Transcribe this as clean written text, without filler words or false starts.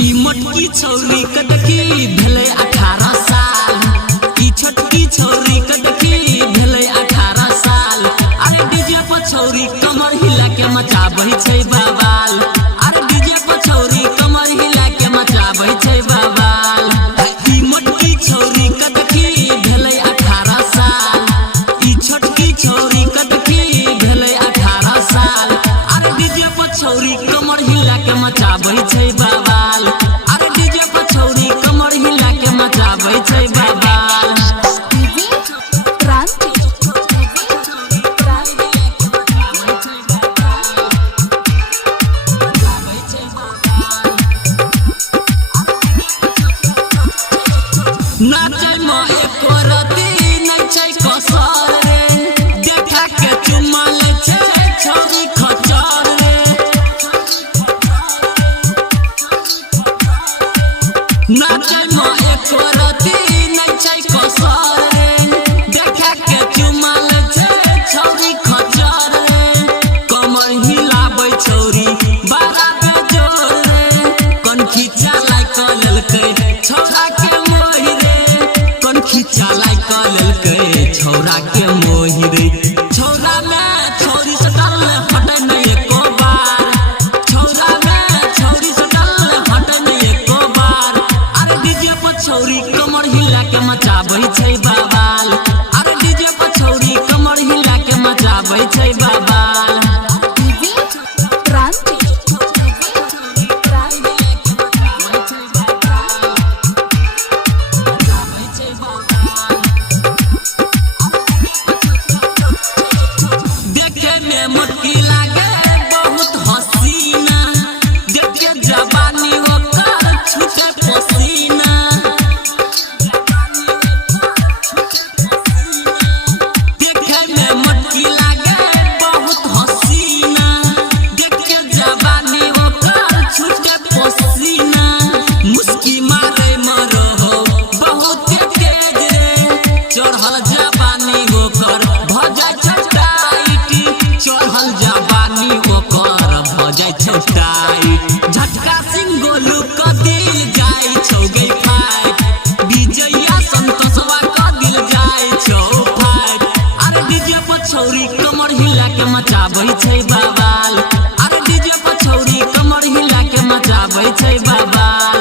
ई मोटकी छौरी कदकी भेले 18 साल। ई छोटकी छौरी कदकी भेले 18 साल। अरे डीजे पर छौरी कमर हिला के मचाबै छै बवाल। अरे डीजे पर छौरी कमर हिला के मचाबै छै बवाल। ई मोटकी छौरी कदकी भेले 18 साल। ई छोटकी छौरी कदकी भेले 18 साल। अरे डीजे पर छौरी कमर हिला के मचाबै छै बवाल। अरे डीजे पर छौरी कमर हिला के मचाबै छै बवाल। नाचे में एको रति नहीं छै कसर रे। देखा के चुम्मा ले छै छौरी खचर रे। नाचे में एको रति नहीं छै कसर रे। देखा के चुम्मा ले छै छौरी खचर रे। कमर हिलाबै छौरी बारा बेजोर रे। कन खींचा लाइक लेलकै छौरा के मोहि रे। कन खींचा लाइक लेलकै छौरा के मोहि रे। छौरा में छौरी सटल हट नहीं एको बार। छौरा में छौरी सटल हट नहीं एको बार। अरे डीजे पर छौरी कमर हिला के मचाबै छै बवाल। अरे डीजे पर छौरी कमर हिला के मचाबै छै बवाल। देखे में मोटकी लागे बहुत हसीना। देखे जवानी ओकर छूटे पसीना। देखे में मोटकी लागे बहुत हसीना। देखे जवानी ओकर छूटे पसीना। मुस्की मारे मरो हो बहुत तेज रे। चढ़ल जवानी ओकर भजा टाइट। चढ़ल जवानी ओकर भजा टाइट। झटका सिंह गोलू क दिल जाय छौ गई फाइट। विजया संतोषवा क दिल जाय छौ फाइट। अरे डीजे पर छौरी कमर हिला के मचाबै छै बवाल। अरे डीजे पर छौरी कमर हिला के मचाबै छै बवाल।